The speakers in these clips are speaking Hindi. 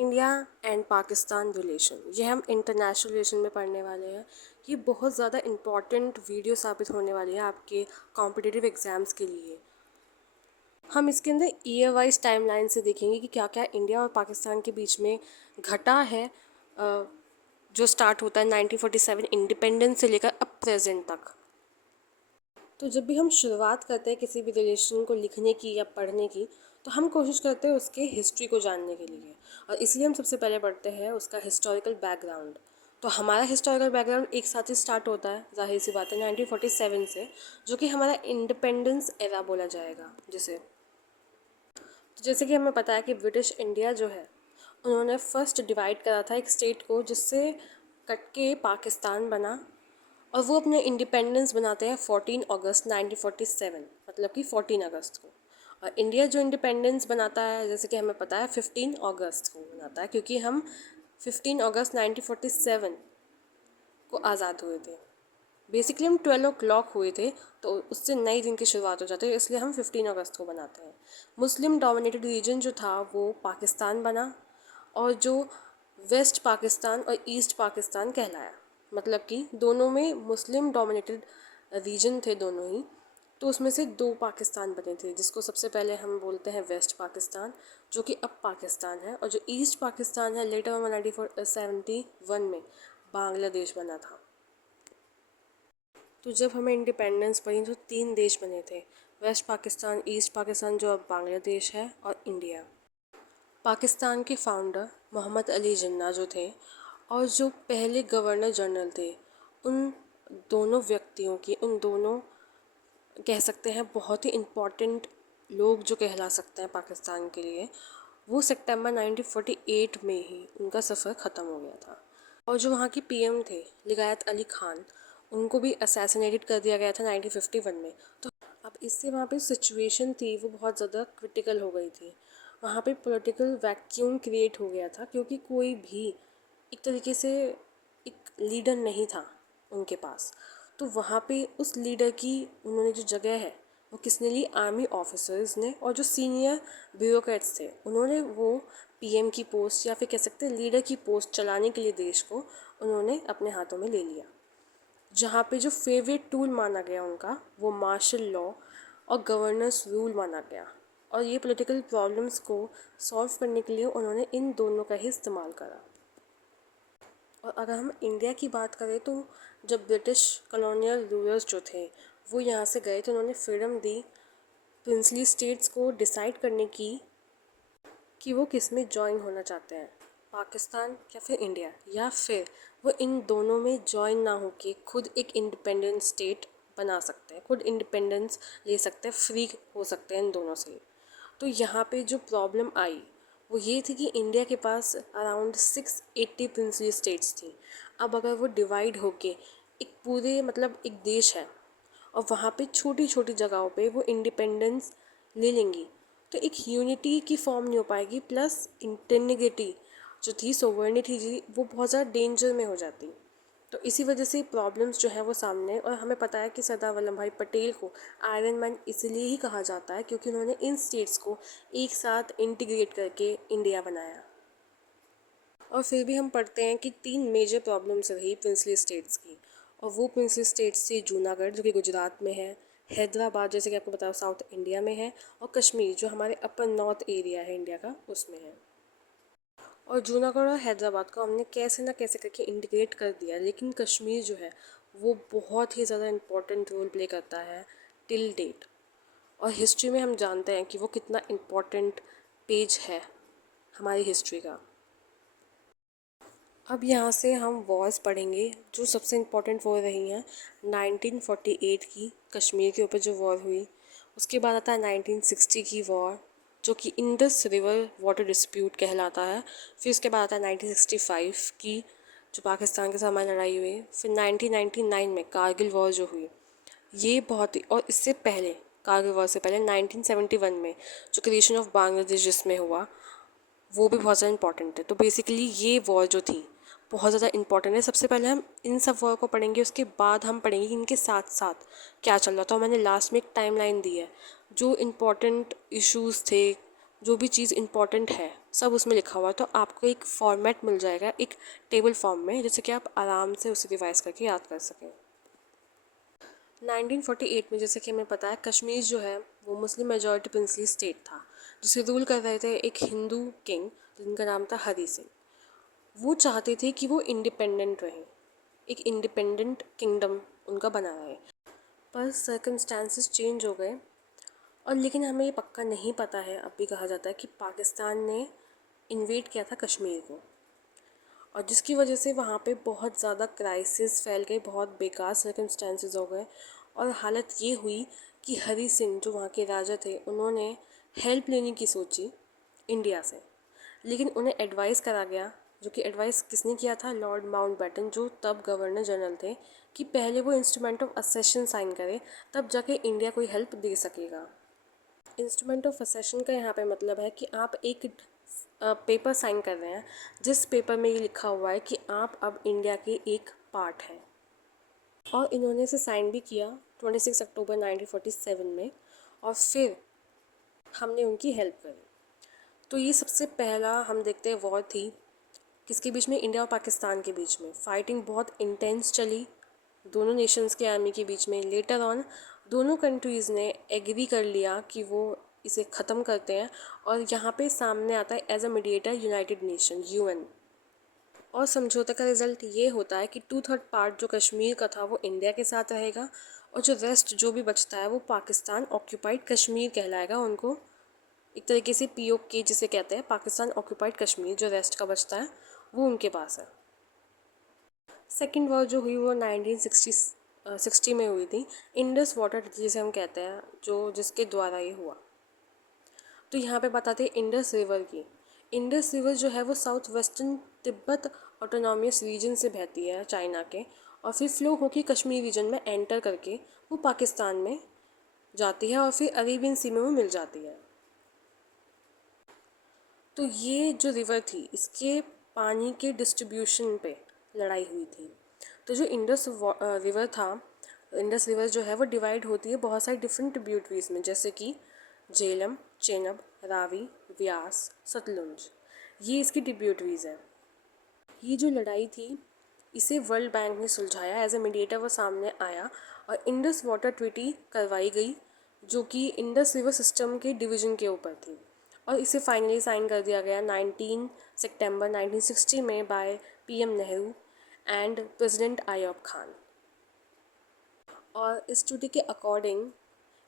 इंडिया एंड पाकिस्तान रिलेशन, ये हम इंटरनेशनल रिलेशन में पढ़ने वाले हैं। ये बहुत ज़्यादा इम्पॉर्टेंट वीडियो साबित होने वाली है आपके कॉम्पिटिटिव एग्ज़ाम्स के लिए। हम इसके अंदर ईयर वाइज टाइमलाइन से देखेंगे कि क्या क्या इंडिया और पाकिस्तान के बीच में घटा है, जो स्टार्ट होता है 1947 इंडिपेंडेंस से लेकर अब प्रेजेंट तक। तो जब भी हम शुरुआत करते हैं किसी भी रिलेशन को लिखने की या पढ़ने की, तो हम कोशिश करते हैं उसके हिस्ट्री को जानने के लिए, और इसलिए हम सबसे पहले पढ़ते हैं उसका हिस्टोरिकल बैकग्राउंड। तो हमारा हिस्टोरिकल बैकग्राउंड एक साथ ही स्टार्ट होता है, जाहिर सी बात है, 1947 से, जो कि हमारा इंडिपेंडेंस एरा बोला जाएगा जिसे। तो जैसे कि हमें पता है कि ब्रिटिश इंडिया जो है, उन्होंने फर्स्ट डिवाइड करा था एक स्टेट को, जिससे कट के पाकिस्तान बना, और वो अपने इंडिपेंडेंस बनाते हैं 14 अगस्त 1947, मतलब कि 14 अगस्त को। और इंडिया जो इंडिपेंडेंस बनाता है, जैसे कि हमें पता है, 15 अगस्त को बनाता है, क्योंकि हम 15 अगस्त 1947 को आज़ाद हुए थे। बेसिकली हम 12 o'clock हुए थे, तो उससे नई दिन की शुरुआत हो जाती है, इसलिए हम 15 अगस्त को बनाते हैं। मुस्लिम डोमिनेटेड रीजन जो था वो पाकिस्तान बना, और जो वेस्ट पाकिस्तान और ईस्ट पाकिस्तान कहलाया, मतलब कि दोनों में मुस्लिम डोमिनेटेड रीजन थे दोनों ही। तो उसमें से दो पाकिस्तान बने थे, जिसको सबसे पहले हम बोलते हैं वेस्ट पाकिस्तान, जो कि अब पाकिस्तान है, और जो ईस्ट पाकिस्तान है लेटर 1971 में बांग्लादेश बना था। तो जब हमें इंडिपेंडेंस बनी तो तीन देश बने थे, वेस्ट पाकिस्तान, ईस्ट पाकिस्तान जो अब बांग्लादेश है, और इंडिया। पाकिस्तान के फाउंडर मोहम्मद अली जिन्ना जो थे, और जो पहले गवर्नर जनरल थे, उन दोनों व्यक्तियों की, उन दोनों कह सकते हैं बहुत ही इम्पॉर्टेंट लोग जो कहला सकते हैं पाकिस्तान के लिए, वो सितंबर 1948 में ही उनका सफ़र ख़त्म हो गया था। और जो वहाँ के पीएम थे लियाक़त अली खान, उनको भी असैसिनेटेड कर दिया गया था 1951 में। तो अब इससे वहाँ पे सिचुएशन थी वो बहुत ज़्यादा क्रिटिकल हो गई थी। वहाँ पे पॉलिटिकल वैक्यूम क्रिएट हो गया था, क्योंकि कोई भी एक तरीके से एक लीडर नहीं था उनके पास। तो वहाँ पे उस लीडर की उन्होंने जो जगह है वो किसने ली? आर्मी ऑफिसर्स ने, और जो सीनियर ब्यूरोक्रेट्स थे उन्होंने वो पीएम की पोस्ट, या फिर कह सकते हैं लीडर की पोस्ट चलाने के लिए देश को उन्होंने अपने हाथों में ले लिया। जहाँ पे जो फेवरेट टूल माना गया उनका, वो मार्शल लॉ और गवर्नेंस रूल माना गया, और ये पॉलिटिकल प्रॉब्लम्स को सॉल्व करने के लिए उन्होंने इन दोनों का ही इस्तेमाल करा। और अगर हम इंडिया की बात करें, तो जब ब्रिटिश कॉलोनियल रूलर्स जो थे वो यहाँ से गए, तो उन्होंने फ्रीडम दी प्रिंसली स्टेट्स को डिसाइड करने की कि वो किस में ज्वाइन होना चाहते हैं, पाकिस्तान या फिर इंडिया, या फिर वो इन दोनों में ज्वाइन ना होके खुद एक इंडिपेंडेंट स्टेट बना सकते हैं, खुद इंडिपेंडेंस ले सकते हैं, फ्री हो सकते हैं इन दोनों से। तो यहाँ पे जो प्रॉब्लम आई वो ये थी कि इंडिया के पास अराउंड 680 प्रिंसली स्टेट्स थी। अब अगर वो डिवाइड होके एक पूरे, मतलब एक देश है, और वहाँ पे छोटी छोटी जगहों पे वो इंडिपेंडेंस ले लेंगी, तो एक यूनिटी की फॉर्म नहीं हो पाएगी, प्लस इंटेग्रिटी जो थी, सोवर्निटी थी, वो बहुत ज़्यादा डेंजर में हो जाती। तो इसी वजह से प्रॉब्लम्स जो है वो सामने। और हमें पता है कि सरदार वल्लभ भाई पटेल को आयरन मैन इसलिए ही कहा जाता है, क्योंकि उन्होंने इन स्टेट्स को एक साथ इंटीग्रेट करके इंडिया बनाया। और फिर भी हम पढ़ते हैं कि तीन मेजर प्रॉब्लम्स रही प्रिंसली स्टेट्स की, और वो प्रिंसली स्टेट्स थी जूनागढ़ जो कि गुजरात में है, हैदराबाद जैसे कि आपको बताओ साउथ इंडिया में है, और कश्मीर जो हमारे अपर नॉर्थ एरिया है इंडिया का, उसमें है। और जूनागढ़ और हैदराबाद को हमने कैसे ना कैसे करके इंटीग्रेट कर दिया, लेकिन कश्मीर जो है वो बहुत ही ज़्यादा इम्पोर्टेंट रोल प्ले करता है टिल डेट। और हिस्ट्री में हम जानते हैं कि वो कितना इम्पोर्टेंट पेज है हमारी हिस्ट्री का। अब यहाँ से हम वॉर्स पढ़ेंगे, जो सबसे इम्पोर्टेंट वॉर रही हैं 1948 की कश्मीर के ऊपर जो वॉर हुई। उसके बाद आता है 1960 की वॉर, जो कि इंडस रिवर वाटर डिस्प्यूट कहलाता है। फिर उसके बाद आता है 1965 की, जो पाकिस्तान के साथ हमारी लड़ाई हुई। फिर 1999 में कारगिल वॉर जो हुई, ये बहुत ही, और इससे पहले कारगिल वॉर से पहले 1971 में जो क्रिएशन ऑफ बांग्लादेश जिसमें हुआ, वो भी बहुत ज़्यादा इंपॉर्टेंट है। तो बेसिकली ये वॉर जो थी बहुत ज़्यादा इंपॉर्टेंट है। सबसे पहले हम इन सब वॉर को पढ़ेंगे, उसके बाद हम पढ़ेंगे कि इनके साथ साथ क्या चल रहा था। तो मैंने लास्ट में एक टाइमलाइन दी है, जो इम्पोर्टेंट इश्यूज़ थे, जो भी चीज़ इम्पॉर्टेंट है सब उसमें लिखा हुआ है। तो आपको एक फॉर्मेट मिल जाएगा एक टेबल फॉर्म में, जिससे कि आप आराम से उसे रिवाइज करके याद कर सकें। 1948 में जैसे कि हमें पता है कश्मीर जो है वो मुस्लिम मेजॉरिटी प्रिंसली स्टेट था, जिसे रूल कर रहे थे एक हिंदू किंग जिनका नाम था हरी सिंह। वो चाहते थे कि वो इंडिपेंडेंट रहें, एक इंडिपेंडेंट किंगडम उनका बना रहे। पर सर्कमस्टांसेस चेंज हो गए, और लेकिन हमें ये पक्का नहीं पता है, अब भी कहा जाता है कि पाकिस्तान ने इन्वेड किया था कश्मीर को, और जिसकी वजह से वहाँ पे बहुत ज़्यादा क्राइसिस फैल गई, बहुत बेकार सर्कमस्टांसेस हो गए। और हालत ये हुई कि हरी सिंह जो वहाँ के राजा थे उन्होंने हेल्प लेने की सोची इंडिया से, लेकिन उन्हें एडवाइस करा गया, जो कि एडवाइस किसने किया था, लॉर्ड माउंटबेटन जो तब गवर्नर जनरल थे, कि पहले वो इंस्ट्रूमेंट ऑफ असेशन साइन करे, तब जाके इंडिया कोई हेल्प दे सकेगा। इंस्ट्रूमेंट ऑफ असेशन का यहाँ पे मतलब है कि आप एक पेपर साइन कर रहे हैं जिस पेपर में ये लिखा हुआ है कि आप अब इंडिया के एक पार्ट हैं। और इन्होंने इसे साइन भी किया 26 अक्टूबर 1947 में, और फिर हमने उनकी हेल्प करी। तो ये सबसे पहला हम देखते हैं वॉर थी किसके बीच में, इंडिया और पाकिस्तान के बीच में। फाइटिंग बहुत इंटेंस चली दोनों नेशंस के आर्मी के बीच में। लेटर ऑन दोनों कंट्रीज़ ने एग्री कर लिया कि वो इसे ख़त्म करते हैं, और यहाँ पे सामने आता है as a mediator United Nation UN. और समझौते का रिज़ल्ट ये होता है कि 2/3 पार्ट जो कश्मीर का था वो इंडिया के साथ रहेगा, और जो रेस्ट जो भी बचता है वो पाकिस्तान ऑक्यूपाइड कश्मीर कहलाएगा। उनको एक तरीके से POK जिसे कहते हैं, पाकिस्तान ऑक्यूपाइड कश्मीर, जो रेस्ट का बचता है वो उनके पास है। सेकेंड वॉर जो हुई वो 1960 में हुई थी, इंडस वाटर जिसे हम कहते हैं, जो जिसके द्वारा ये हुआ। तो यहाँ पे बताते हैं इंडस रिवर की। इंडस रिवर जो है वो साउथ वेस्टर्न तिब्बत ऑटोनॉमियस रीजन से बहती है चाइना के, और फिर फ्लो होकर कश्मीर रीजन में एंटर करके वो पाकिस्तान में जाती है, और फिर अरेबियन सी में वो मिल जाती है। तो ये जो रिवर थी इसके पानी के डिस्ट्रीब्यूशन पे लड़ाई हुई थी। तो जो रिवर था, इंडस रिवर जो है वो डिवाइड होती है बहुत सारी डिफरेंट ट्रिब्यूटरीज में, जैसे कि झेलम, चेनाब, रावी, व्यास, सतलुज, ये इसकी ट्रिब्यूटरीज हैं। ये जो लड़ाई थी इसे वर्ल्ड बैंक ने सुलझाया, एज ए मीडिएटर वो सामने आया, और इंडस वाटर ट्रीटी करवाई गई जो कि इंडस रिवर सिस्टम के डिवीजन के ऊपर थी, और इसे फाइनली साइन कर दिया गया 19 सितंबर 1960 में by PM Nehru and president Ayub Khan. और इस ट्रीटी के अकॉर्डिंग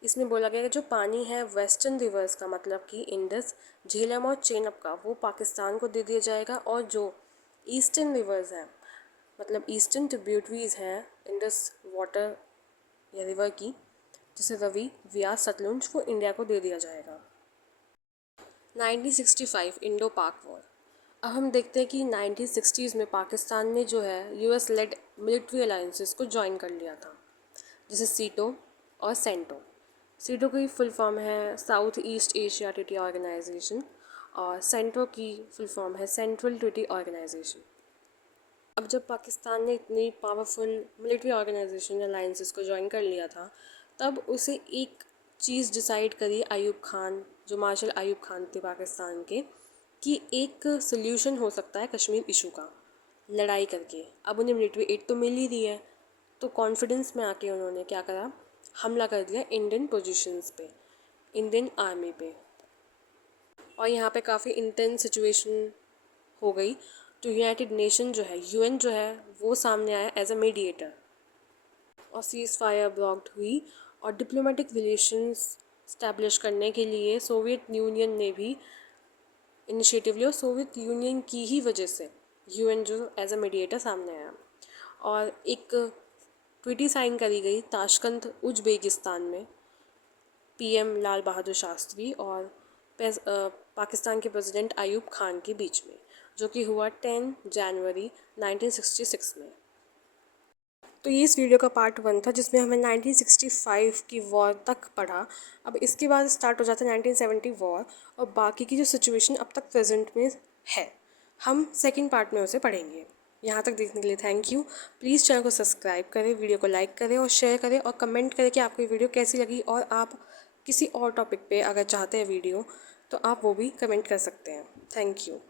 इसमें बोला गया कि जो पानी है वेस्टर्न रिवर्स का, मतलब कि इंडस, झेलम और चेनाब का, वो पाकिस्तान को दे दिया जाएगा, और जो ईस्टर्न रिवर्स हैं, मतलब ईस्टर्न ट्रिब्यूटरीज हैं इंडस वाटर या रिवर की, जैसे रवि, व्यास, सतलुज, वो इंडिया को दे दिया जाएगा। 1965 इंडो पाक वॉर। अब हम देखते हैं कि 1960s में पाकिस्तान ने जो है US लेड मिलिट्री अलायंसेस को ज्वाइन कर लिया था, जैसे सीटो और सेंटो। सीटो की फुल फॉर्म है South East Asia Treaty Organisation, और सेंटो की फुल फॉर्म है सेंट्रल ट्रीटी ऑर्गेनाइजेशन। अब जब पाकिस्तान ने इतनी पावरफुल मिलिट्री ऑर्गेनाइजेशन अलायंसेस को ज्वाइन कर लिया था, तब उसे एक चीज़ डिसाइड करी अयूब खान, जो मार्शल अयूब खान थे पाकिस्तान के, कि एक सोल्यूशन हो सकता है कश्मीर इशू का लड़ाई करके। अब उन्हें मिलिट्री एड तो मिल ही रही है, तो कॉन्फिडेंस में आके उन्होंने क्या करा, हमला कर दिया इंडियन पोजीशंस पे, इंडियन आर्मी पे, और यहाँ पे काफ़ी इंटेंस सिचुएशन हो गई। तो यूनाइटेड नेशन जो है, UN जो है, वो सामने आया एज अ मीडिएटर, और सीज फायर ब्लॉक्ड हुई, और डिप्लोमेटिक रिलेशंस स्टैब्लिश करने के लिए सोवियत यूनियन ने भी इनिशिएटिव लिया, और सोवियत यूनियन की ही वजह से UN जो एज अ मीडिएटर सामने आया, और एक ट्रीटी साइन करी गई ताशकंद उज्बेकिस्तान में PM लाल बहादुर शास्त्री और पाकिस्तान के प्रेसिडेंट अयूब खान के बीच में, जो कि हुआ 10 जनवरी 1966 में। तो ये इस वीडियो का पार्ट 1 था, जिसमें हमें 1965 की वॉर तक पढ़ा। अब इसके बाद स्टार्ट हो जाता है 1970 वॉर, और बाकी की जो सिचुएशन अब तक प्रेजेंट में है हम सेकंड पार्ट में उसे पढ़ेंगे। यहाँ तक देखने के लिए थैंक यू। प्लीज़ चैनल को सब्सक्राइब करें, वीडियो को लाइक करें और शेयर करें, और कमेंट करें कि आपको ये वीडियो कैसी लगी, और आप किसी और टॉपिक पे अगर चाहते हैं वीडियो तो आप वो भी कमेंट कर सकते हैं। Thank you.